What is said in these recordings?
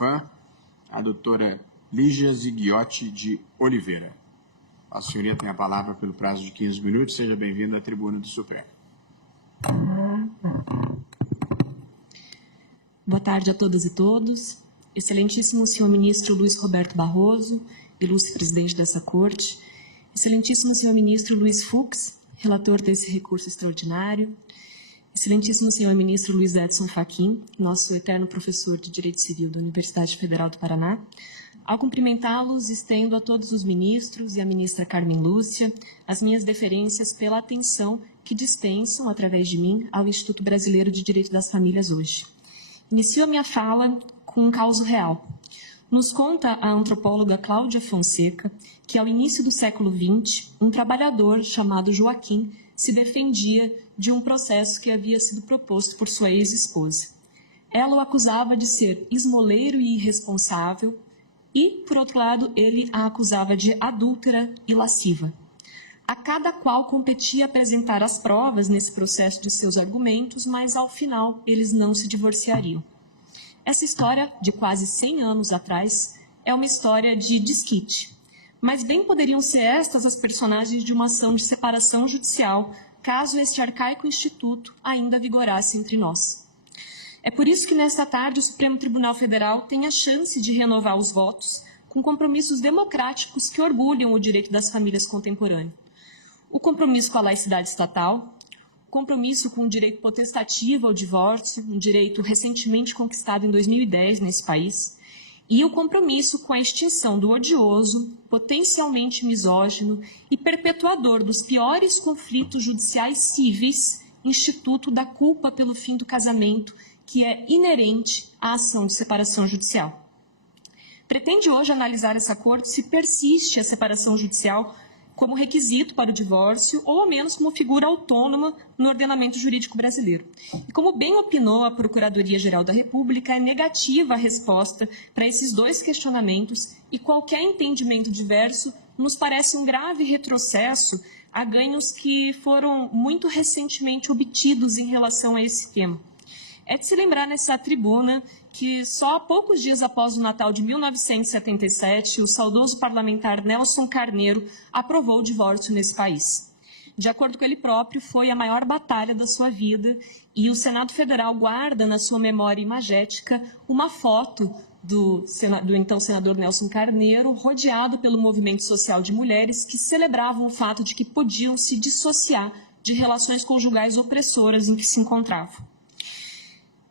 a doutora Lígia Zighiotti de Oliveira. A senhoria tem a palavra pelo prazo de 15 minutos. Seja bem-vinda à tribuna do Supremo. Boa tarde a todas e todos. Excelentíssimo senhor ministro Luiz Roberto Barroso, ilustre presidente dessa corte. Excelentíssimo senhor ministro Luiz Fux, relator desse recurso extraordinário. Excelentíssimo senhor ministro Luiz Edson Fachin, nosso eterno professor de Direito Civil da Universidade Federal do Paraná. Ao cumprimentá-los, estendo a todos os ministros e a ministra Carmen Lúcia as minhas deferências pela atenção que dispensam, através de mim, ao Instituto Brasileiro de Direito das Famílias hoje. Inicio a minha fala com um caso real. Nos conta a antropóloga Cláudia Fonseca que, ao início do século XX, um trabalhador chamado Joaquim se defendia de um processo que havia sido proposto por sua ex-esposa. Ela o acusava de ser esmoleiro e irresponsável e, por outro lado, ele a acusava de adúltera e lasciva. A cada qual competia apresentar as provas nesse processo de seus argumentos, mas, ao final, eles não se divorciariam. Essa história, de quase 100 anos atrás, é uma história de desquite. Mas bem poderiam ser estas as personagens de uma ação de separação judicial, caso este arcaico instituto ainda vigorasse entre nós. É por isso que, nesta tarde, o Supremo Tribunal Federal tem a chance de renovar os votos com compromissos democráticos que orgulham o direito das famílias contemporâneo. O compromisso com a laicidade estatal, o compromisso com o direito potestativo ao divórcio, um direito recentemente conquistado em 2010 nesse país, e o compromisso com a extinção do odioso, potencialmente misógino e perpetuador dos piores conflitos judiciais cíveis, instituto da culpa pelo fim do casamento, que é inerente à ação de separação judicial. Pretende hoje analisar essa corte se persiste a separação judicial como requisito para o divórcio ou, ao menos, como figura autônoma no ordenamento jurídico brasileiro. E como bem opinou a Procuradoria-Geral da República, é negativa a resposta para esses dois questionamentos e qualquer entendimento diverso nos parece um grave retrocesso a ganhos que foram muito recentemente obtidos em relação a esse tema. É de se lembrar nessa tribuna que só há poucos dias após o Natal de 1977, o saudoso parlamentar Nelson Carneiro aprovou o divórcio nesse país. De acordo com ele próprio, foi a maior batalha da sua vida e o Senado Federal guarda na sua memória imagética uma foto do então senador Nelson Carneiro, rodeado pelo movimento social de mulheres que celebravam o fato de que podiam se dissociar de relações conjugais opressoras em que se encontravam.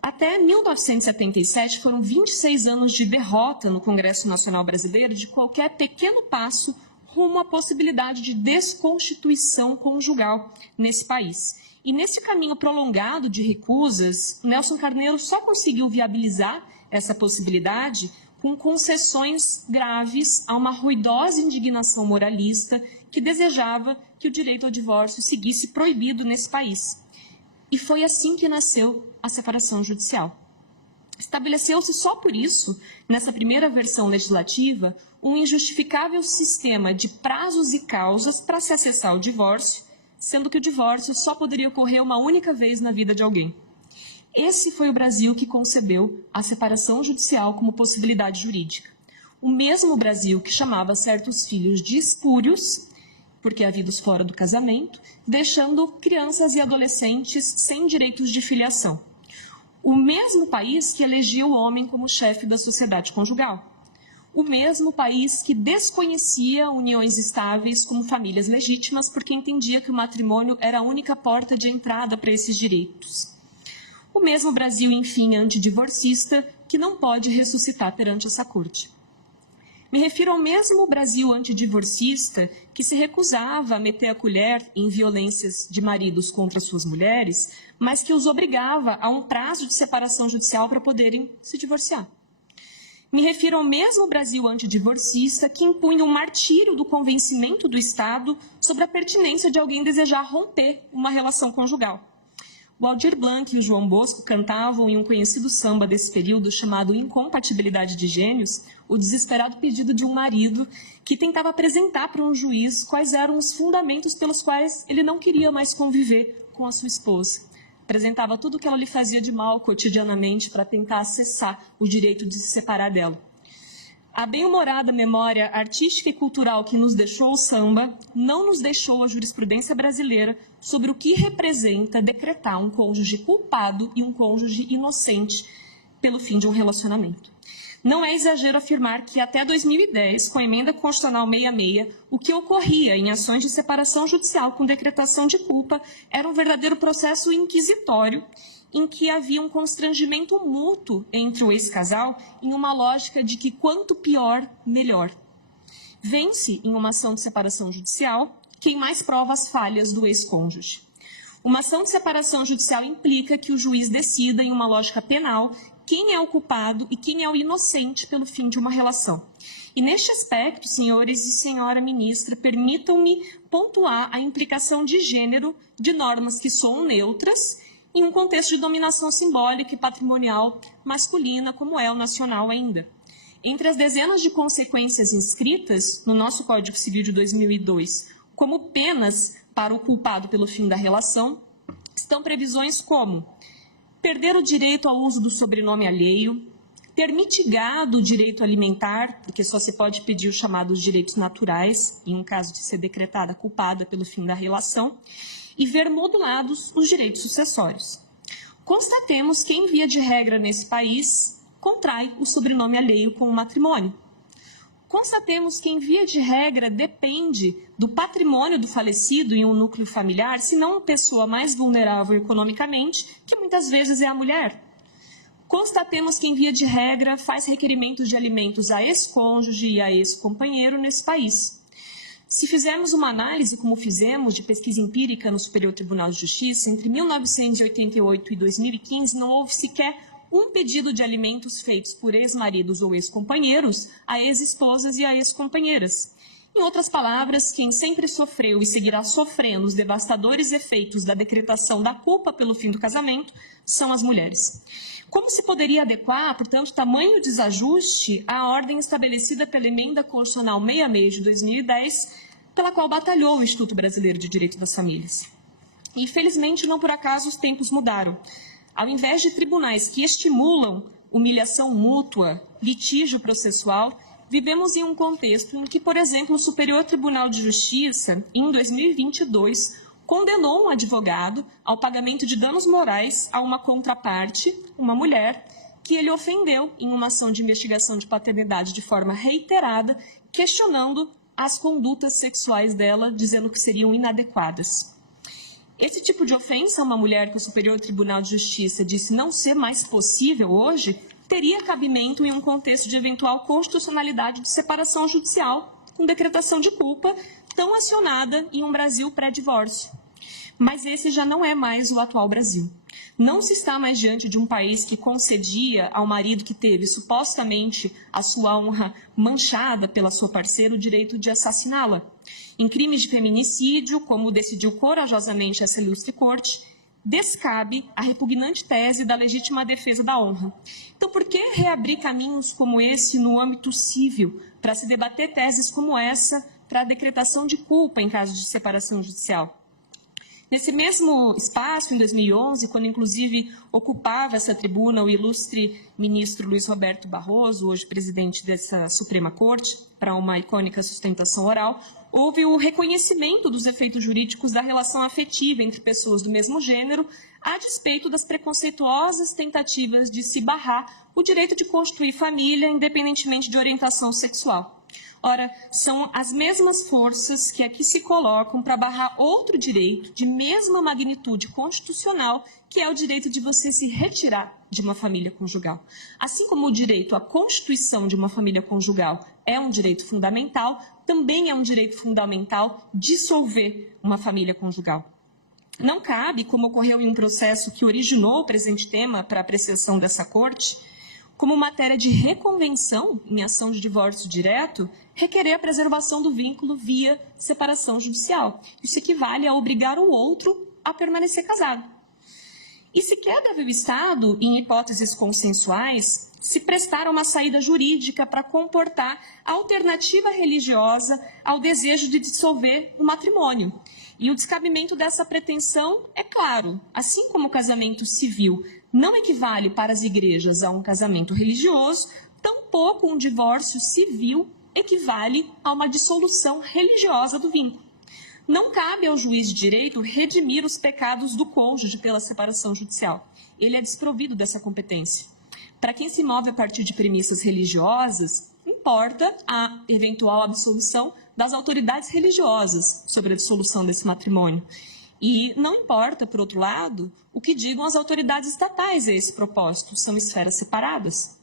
Até 1977 foram 26 anos de derrota no Congresso Nacional Brasileiro de qualquer pequeno passo rumo à possibilidade de desconstituição conjugal nesse país. E nesse caminho prolongado de recusas, Nelson Carneiro só conseguiu viabilizar essa possibilidade com concessões graves a uma ruidosa indignação moralista que desejava que o direito ao divórcio seguisse proibido nesse país. E foi assim que nasceu a separação judicial. Estabeleceu-se só por isso, nessa primeira versão legislativa, um injustificável sistema de prazos e causas para se acessar o divórcio, sendo que o divórcio só poderia ocorrer uma única vez na vida de alguém. Esse foi o Brasil que concebeu a separação judicial como possibilidade jurídica. O mesmo Brasil que chamava certos filhos de espúrios, porque havidos fora do casamento, deixando crianças e adolescentes sem direitos de filiação. O mesmo país que elegia o homem como chefe da sociedade conjugal. O mesmo país que desconhecia uniões estáveis como famílias legítimas porque entendia que o matrimônio era a única porta de entrada para esses direitos. O mesmo Brasil, enfim, antidivorcista, que não pode ressuscitar perante essa corte. Me refiro ao mesmo Brasil antidivorcista que se recusava a meter a colher em violências de maridos contra suas mulheres, mas que os obrigava a um prazo de separação judicial para poderem se divorciar. Me refiro ao mesmo Brasil antidivorcista que impunha o martírio do convencimento do Estado sobre a pertinência de alguém desejar romper uma relação conjugal. O Aldir Blanc e o João Bosco cantavam em um conhecido samba desse período chamado Incompatibilidade de Gênios, o desesperado pedido de um marido que tentava apresentar para um juiz quais eram os fundamentos pelos quais ele não queria mais conviver com a sua esposa. apresentava tudo o que ela lhe fazia de mal cotidianamente para tentar acessar o direito de se separar dela. A bem-humorada memória artística e cultural que nos deixou o samba não nos deixou a jurisprudência brasileira sobre o que representa decretar um cônjuge culpado e um cônjuge inocente pelo fim de um relacionamento. Não é exagero afirmar que até 2010, com a Emenda Constitucional 66, o que ocorria em ações de separação judicial com decretação de culpa era um verdadeiro processo inquisitório em que havia um constrangimento mútuo entre o ex-casal em uma lógica de que quanto pior, melhor. Vence em uma ação de separação judicial quem mais prova as falhas do ex-cônjuge. Uma ação de separação judicial implica que o juiz decida, em uma lógica penal, quem é o culpado e quem é o inocente pelo fim de uma relação. E neste aspecto, senhores e senhora ministra, permitam-me pontuar a implicação de gênero de normas que soam neutras em um contexto de dominação simbólica e patrimonial masculina, como é o nacional ainda. Entre as dezenas de consequências inscritas no nosso Código Civil de 2002 como penas para o culpado pelo fim da relação, estão previsões como perder o direito ao uso do sobrenome alheio, ter mitigado o direito alimentar, porque só se pode pedir os chamados direitos naturais, em um caso de ser decretada culpada pelo fim da relação, e ver modulados os direitos sucessórios. Constatemos que, em via de regra nesse país, contrai o sobrenome alheio com o matrimônio. Constatemos que, em via de regra, depende do patrimônio do falecido em um núcleo familiar, se não uma pessoa mais vulnerável economicamente, que muitas vezes é a mulher. Constatemos que, em via de regra, faz requerimentos de alimentos a ex-cônjuge e a ex-companheiro nesse país. Se fizermos uma análise, como fizemos, de pesquisa empírica no Superior Tribunal de Justiça, entre 1988 e 2015 não houve sequer um pedido de alimentos feitos por ex-maridos ou ex-companheiros a ex-esposas e a ex-companheiras. Em outras palavras, quem sempre sofreu e seguirá sofrendo os devastadores efeitos da decretação da culpa pelo fim do casamento são as mulheres. Como se poderia adequar, portanto, tamanho desajuste à ordem estabelecida pela Emenda Constitucional 66 de 2010, pela qual batalhou o Instituto Brasileiro de Direito das Famílias? Infelizmente, não por acaso, os tempos mudaram. Ao invés de tribunais que estimulam humilhação mútua, litígio processual, vivemos em um contexto em que, por exemplo, o Superior Tribunal de Justiça, em 2022, condenou um advogado ao pagamento de danos morais a uma contraparte, uma mulher, que ele ofendeu em uma ação de investigação de paternidade de forma reiterada, questionando as condutas sexuais dela, dizendo que seriam inadequadas. Esse tipo de ofensa a uma mulher que o Superior Tribunal de Justiça disse não ser mais possível hoje, teria cabimento em um contexto de eventual constitucionalidade de separação judicial, com decretação de culpa, tão acionada em um Brasil pré-divórcio. Mas esse já não é mais o atual Brasil. Não se está mais diante de um país que concedia ao marido que teve supostamente a sua honra manchada pela sua parceira o direito de assassiná-la. Em crimes de feminicídio, como decidiu corajosamente essa ilustre corte, descabe a repugnante tese da legítima defesa da honra. Então, por que reabrir caminhos como esse no âmbito civil para se debater teses como essa para a decretação de culpa em caso de separação judicial? Nesse mesmo espaço, em 2011, quando inclusive ocupava essa tribuna o ilustre ministro Luiz Roberto Barroso, hoje presidente dessa Suprema Corte, para uma icônica sustentação oral, houve o reconhecimento dos efeitos jurídicos da relação afetiva entre pessoas do mesmo gênero, a despeito das preconceituosas tentativas de se barrar o direito de constituir família, independentemente de orientação sexual. Ora, são as mesmas forças que aqui se colocam para barrar outro direito de mesma magnitude constitucional, que é o direito de você se retirar de uma família conjugal. Assim como o direito à constituição de uma família conjugal é um direito fundamental, também é um direito fundamental dissolver uma família conjugal. Não cabe, como ocorreu em um processo que originou o presente tema para apreciação dessa Corte, como matéria de reconvenção em ação de divórcio direto, requerer a preservação do vínculo via separação judicial. Isso equivale a obrigar o outro a permanecer casado. E sequer deve o Estado, em hipóteses consensuais, se prestar a uma saída jurídica para comportar alternativa religiosa ao desejo de dissolver o matrimônio. E o descabimento dessa pretensão é claro, assim como o casamento civil não equivale para as igrejas a um casamento religioso, tampouco um divórcio civil equivale a uma dissolução religiosa do vínculo. Não cabe ao juiz de direito redimir os pecados do cônjuge pela separação judicial. Ele é desprovido dessa competência. Para quem se move a partir de premissas religiosas, importa a eventual absolução das autoridades religiosas sobre a dissolução desse matrimônio. E não importa, por outro lado, o que digam as autoridades estatais a esse propósito, são esferas separadas.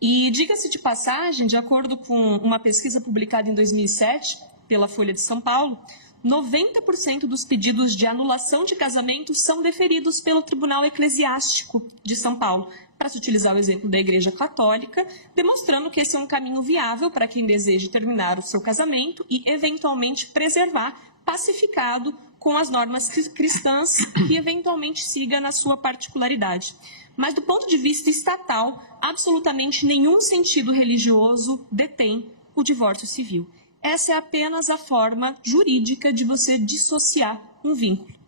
E diga-se de passagem, de acordo com uma pesquisa publicada em 2007 pela Folha de São Paulo, 90% dos pedidos de anulação de casamento são deferidos pelo Tribunal Eclesiástico de São Paulo, para se utilizar o exemplo da Igreja Católica, demonstrando que esse é um caminho viável para quem deseja terminar o seu casamento e, eventualmente, preservar, pacificado, com as normas cristãs que, eventualmente, siga na sua particularidade. Mas, do ponto de vista estatal, absolutamente nenhum sentido religioso detém o divórcio civil. Essa é apenas a forma jurídica de você dissociar um vínculo.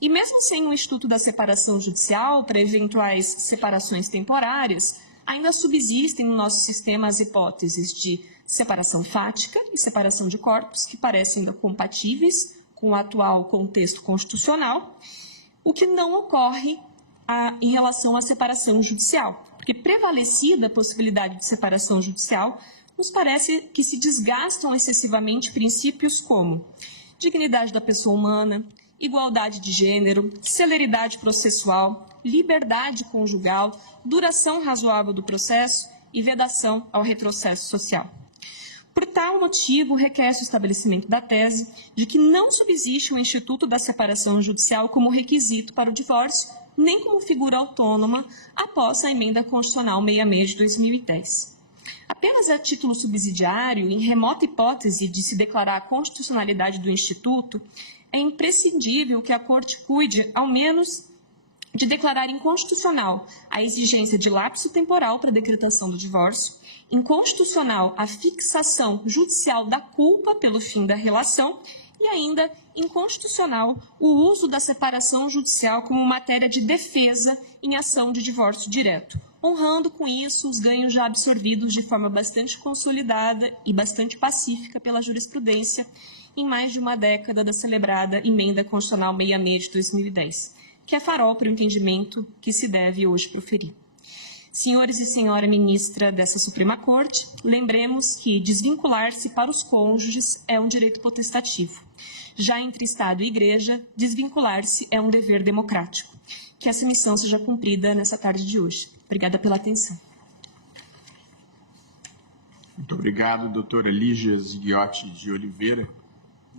E mesmo sem o instituto da separação judicial para eventuais separações temporárias, ainda subsistem no nosso sistema as hipóteses de separação fática e separação de corpos, que parecem ainda compatíveis com o atual contexto constitucional, o que não ocorre em relação à separação judicial, porque prevalecida a possibilidade de separação judicial, nos parece que se desgastam excessivamente princípios como dignidade da pessoa humana, igualdade de gênero, celeridade processual, liberdade conjugal, duração razoável do processo e vedação ao retrocesso social. Por tal motivo, requer-se o estabelecimento da tese de que não subsiste o instituto da separação judicial como requisito para o divórcio, nem como figura autônoma após a emenda constitucional 66 de 2010. Apenas a título subsidiário, em remota hipótese de se declarar a constitucionalidade do instituto, é imprescindível que a Corte cuide, ao menos, de declarar inconstitucional a exigência de lapso temporal para a decretação do divórcio, inconstitucional a fixação judicial da culpa pelo fim da relação e ainda inconstitucional o uso da separação judicial como matéria de defesa em ação de divórcio direto, honrando com isso os ganhos já absorvidos de forma bastante consolidada e bastante pacífica pela jurisprudência em mais de uma década da celebrada Emenda Constitucional 66 de 2010, que é farol para o entendimento que se deve hoje proferir. Senhores e senhora ministra dessa Suprema Corte, lembremos que desvincular-se para os cônjuges é um direito potestativo. Já entre Estado e Igreja, desvincular-se é um dever democrático. Que essa missão seja cumprida nessa tarde de hoje. Obrigada pela atenção. Muito obrigado, doutora Lígia Zighiotti de Oliveira,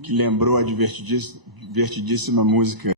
que lembrou a divertidíssima música